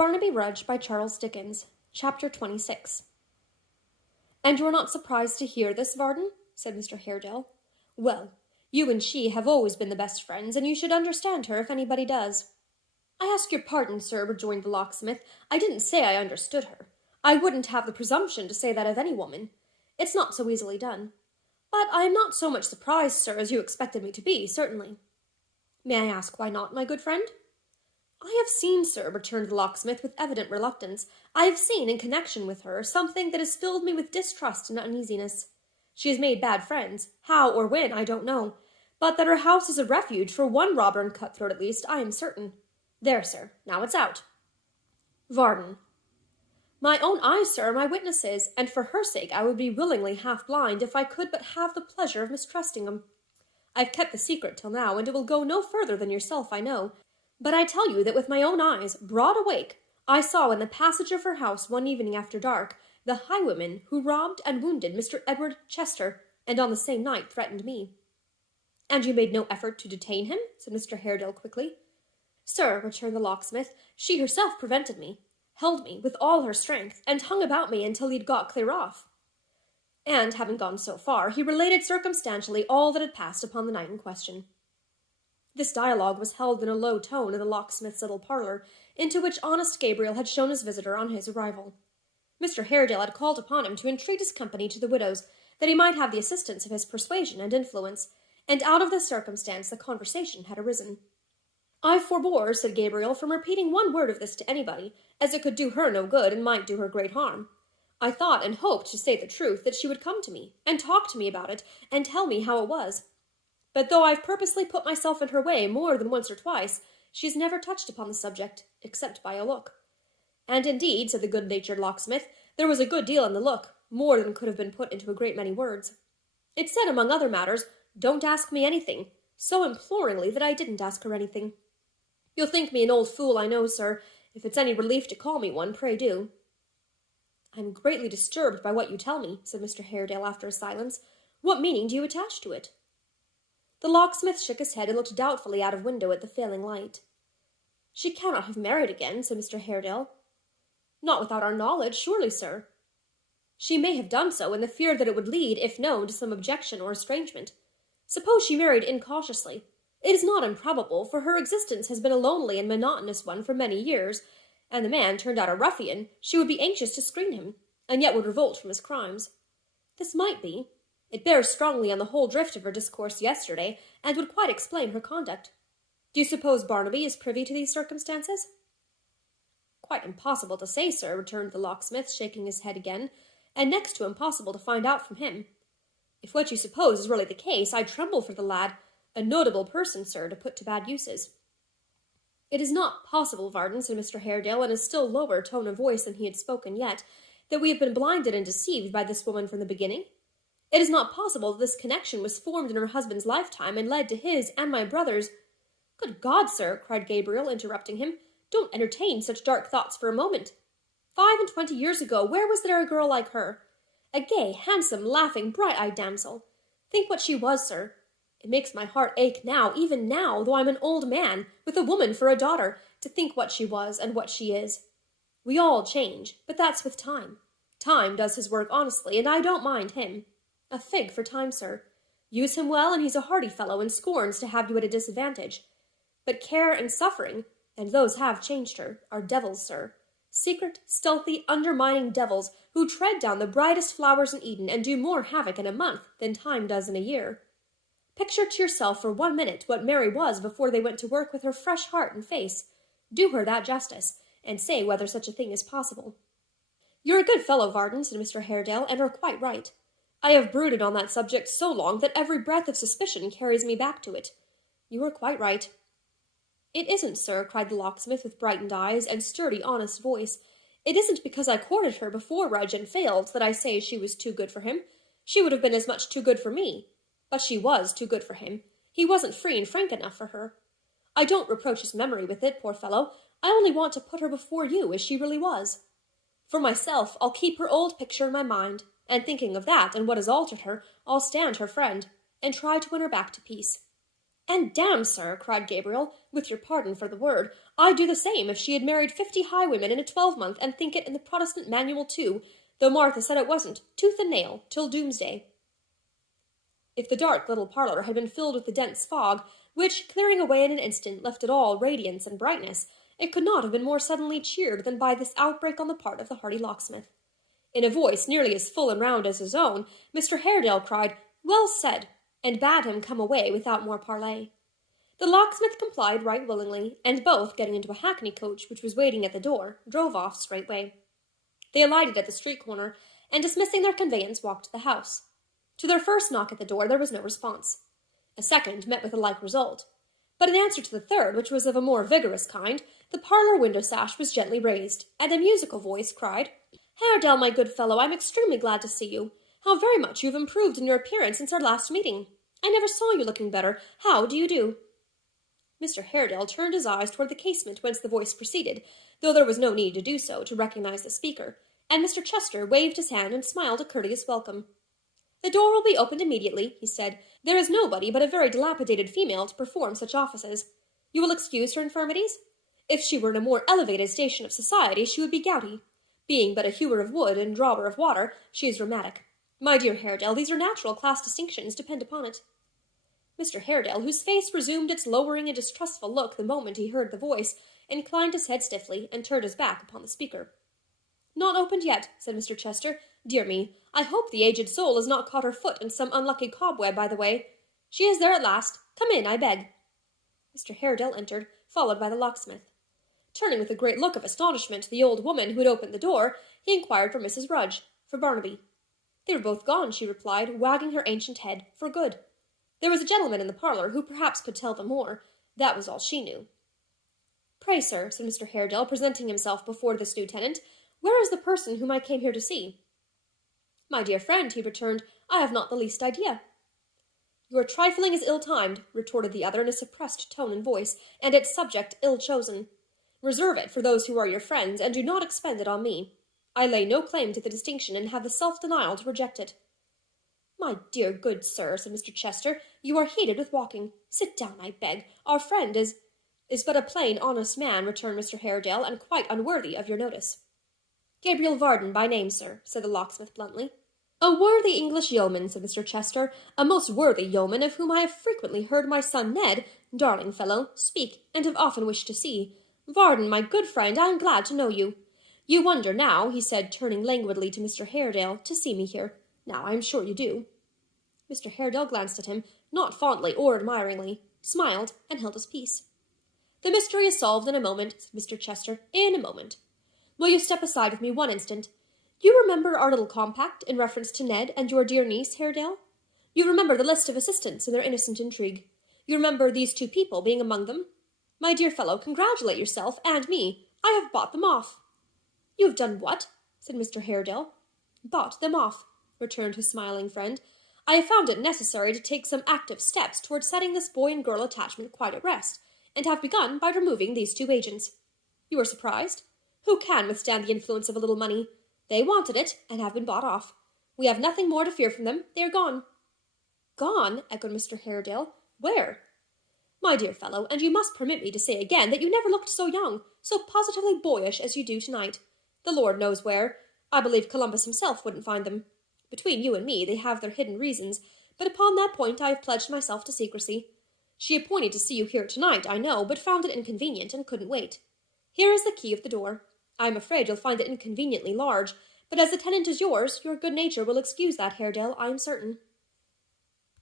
Barnaby Rudge by Charles Dickens, Chapter 26. "And you are not surprised to hear this, Varden?" said Mr. Haredale. "Well, you and she have always been the best friends, and you should understand her if anybody does." "I ask your pardon, sir," rejoined the locksmith. "I didn't say I understood her. I wouldn't have the presumption to say that of any woman. It's not so easily done. But I am not so much surprised, sir, as you expected me to be, certainly." "May I ask why not, my good friend?" "I have seen, sir," returned the locksmith with evident reluctance, "I have seen, in connection with her, something that has filled me with distrust and uneasiness. She has made bad friends, how or when I don't know, but that her house is a refuge for one robber and cutthroat at least, I am certain. There, sir, now it's out." Varden. "My own eyes, sir, are my witnesses, and for her sake I would be willingly half blind if I could but have the pleasure of mistrusting them. I've kept the secret till now, and it will go no further than yourself, I know. But I tell you that with my own eyes, broad awake, I saw in the passage of her house one evening after dark the highwayman who robbed and wounded Mr. Edward Chester, and on the same night threatened me." "And you made no effort to detain him?" said Mr. Haredale quickly. "Sir," returned the locksmith, "she herself prevented me, held me with all her strength, and hung about me until he'd got clear off." And, having gone so far, he related circumstantially all that had passed upon the night in question. This dialogue was held in a low tone in the locksmith's little parlour, into which honest Gabriel had shown his visitor on his arrival. Mr. Haredale had called upon him to entreat his company to the widow's, that he might have the assistance of his persuasion and influence, and out of this circumstance the conversation had arisen. "I forbore," said Gabriel, "from repeating one word of this to anybody, as it could do her no good and might do her great harm. I thought and hoped, to say the truth, that she would come to me, and talk to me about it, and tell me how it was. But though I've purposely put myself in her way more than once or twice, she has never touched upon the subject, except by a look." "And indeed," said the good-natured locksmith, "there was a good deal in the look, more than could have been put into a great many words. It said, among other matters, 'Don't ask me anything,' so imploringly that I didn't ask her anything. You'll think me an old fool, I know, sir. If it's any relief to call me one, pray do." "I am greatly disturbed by what you tell me," said Mr. Haredale after a silence. "What meaning do you attach to it?" The locksmith shook his head and looked doubtfully out of window at the failing light. "She cannot have married again," said Mr. Haredale. "Not without our knowledge, surely, sir." "She may have done so in the fear that it would lead, if known, to some objection or estrangement. Suppose she married incautiously. It is not improbable, for her existence has been a lonely and monotonous one for many years, and the man turned out a ruffian, she would be anxious to screen him, and yet would revolt from his crimes. This might be. It bears strongly on the whole drift of her discourse yesterday, and would quite explain her conduct. Do you suppose Barnaby is privy to these circumstances?" "Quite impossible to say, sir," returned the locksmith, shaking his head again, "and next to impossible to find out from him. If what you suppose is really the case, I tremble for the lad, a notable person, sir, to put to bad uses." "It is not possible, Varden," said Mr. Haredale, in a still lower tone of voice than he had spoken yet, "that we have been blinded and deceived by this woman from the beginning. It is not possible that this connection was formed in her husband's lifetime and led to his and my brother's—" "Good God, sir," cried Gabriel, interrupting him, "don't entertain such dark thoughts for a moment. 25 years ago, where was there a girl like her? A gay, handsome, laughing, bright-eyed damsel. Think what she was, sir. It makes my heart ache now, even now, though I'm an old man, with a woman for a daughter, to think what she was and what she is. We all change, but that's with time. Time does his work honestly, and I don't mind him. A fig for time, sir. Use him well, and he's a hearty fellow, and scorns to have you at a disadvantage. But care and suffering, and those have changed her, are devils, sir. Secret, stealthy, undermining devils, who tread down the brightest flowers in Eden, and do more havoc in a month than time does in a year. Picture to yourself for 1 minute what Mary was before they went to work with her fresh heart and face. Do her that justice, and say whether such a thing is possible." "You're a good fellow, Varden," said Mr. Haredale, "and are quite right. I have brooded on that subject so long that every breath of suspicion carries me back to it. You are quite right." "It isn't, sir," cried the locksmith with brightened eyes and sturdy, honest voice. "It isn't because I courted her before Rudge and failed that I say she was too good for him. She would have been as much too good for me. But she was too good for him. He wasn't free and frank enough for her. I don't reproach his memory with it, poor fellow. I only want to put her before you as she really was. For myself, I'll keep her old picture in my mind, and thinking of that and what has altered her, I'll stand her friend, and try to win her back to peace." "And damn, sir," cried Gabriel, "with your pardon for the word, I'd do the same if she had married 50 highwaymen in a 12-month, and think it in the Protestant manual too, though Martha said it wasn't, tooth and nail, till doomsday. If the dark little parlour had been filled with the dense fog, which, clearing away in an instant, left it all radiance and brightness, it could not have been more suddenly cheered than by this outbreak on the part of the hardy locksmith. In a voice nearly as full and round as his own, Mr. Haredale cried, "Well said," and bade him come away without more parley. The locksmith complied right willingly, and both, getting into a hackney coach which was waiting at the door, drove off straightway. They alighted at the street corner, and dismissing their conveyance, walked to the house. To their first knock at the door there was no response. A second met with a like result. But in answer to the third, which was of a more vigorous kind, the parlour window sash was gently raised, and a musical voice cried, "Haredale, my good fellow, I am extremely glad to see you. How very much you have improved in your appearance since our last meeting. I never saw you looking better. How do you do?" Mr. Haredale turned his eyes toward the casement whence the voice proceeded, though there was no need to do so to recognize the speaker, and Mr. Chester waved his hand and smiled a courteous welcome. "The door will be opened immediately," he said. "There is nobody but a very dilapidated female to perform such offices. You will excuse her infirmities? If she were in a more elevated station of society, she would be gouty. Being but a hewer of wood and drawer of water, she is rheumatic. My dear Haredale, these are natural class distinctions, depend upon it." Mr. Haredale, whose face resumed its lowering and distrustful look the moment he heard the voice, inclined his head stiffly, and turned his back upon the speaker. "Not opened yet," said Mr. Chester. "Dear me, I hope the aged soul has not caught her foot in some unlucky cobweb by the way. She is there at last. Come in, I beg." Mr. Haredale entered, followed by the locksmith. Turning with a great look of astonishment to the old woman who had opened the door, he inquired for Mrs. Rudge, for Barnaby. They were both gone, she replied, wagging her ancient head, for good. There was a gentleman in the parlour who perhaps could tell them more. That was all she knew. "Pray, sir," said Mr. Haredale, presenting himself before this new tenant, "where is the person whom I came here to see?" "My dear friend," he returned, "I have not the least idea." "Your trifling is ill-timed," retorted the other in a suppressed tone and voice, "and its subject ill-chosen. Reserve it for those who are your friends, and do not expend it on me. I lay no claim to the distinction, and have the self-denial to reject it." "My dear good sir," said Mr. Chester, "you are heated with walking. Sit down, I beg. Our friend is but a plain, honest man," returned Mr. Haredale, "and quite unworthy of your notice." "Gabriel Varden by name, sir," said the locksmith bluntly. "A worthy English yeoman," said Mr. Chester, "a most worthy yeoman, of whom I have frequently heard my son Ned, darling fellow, speak, and have often wished to see. Varden, my good friend, I am glad to know you. You wonder now," he said, turning languidly to Mr. Haredale, "to see me here. Now, I am sure you do." Mr. Haredale glanced at him, not fondly or admiringly, smiled, and held his peace. "The mystery is solved in a moment," said Mr. Chester, "in a moment. Will you step aside with me one instant? You remember our little compact in reference to Ned and your dear niece, Haredale? You remember the list of assistants in their innocent intrigue? You remember these two people being among them? My dear fellow, congratulate yourself and me. I have bought them off." "You have done what?" said Mr. Haredale. "Bought them off," returned his smiling friend. "I have found it necessary to take some active steps towards setting this boy and girl attachment quite at rest, and have begun by removing these two agents. You are surprised? Who can withstand the influence of a little money? They wanted it, and have been bought off. We have nothing more to fear from them. They are gone." "Gone?" echoed Mr. Haredale. "Where?" "My dear fellow, and you must permit me to say again that you never looked so young, so positively boyish as you do tonight. The Lord knows where. I believe Columbus himself wouldn't find them. Between you and me, they have their hidden reasons, but upon that point I have pledged myself to secrecy. She appointed to see you here tonight, I know, but found it inconvenient and couldn't wait. Here is the key of the door. I am afraid you'll find it inconveniently large, but as the tenant is yours, your good nature will excuse that, Haredale, I am certain."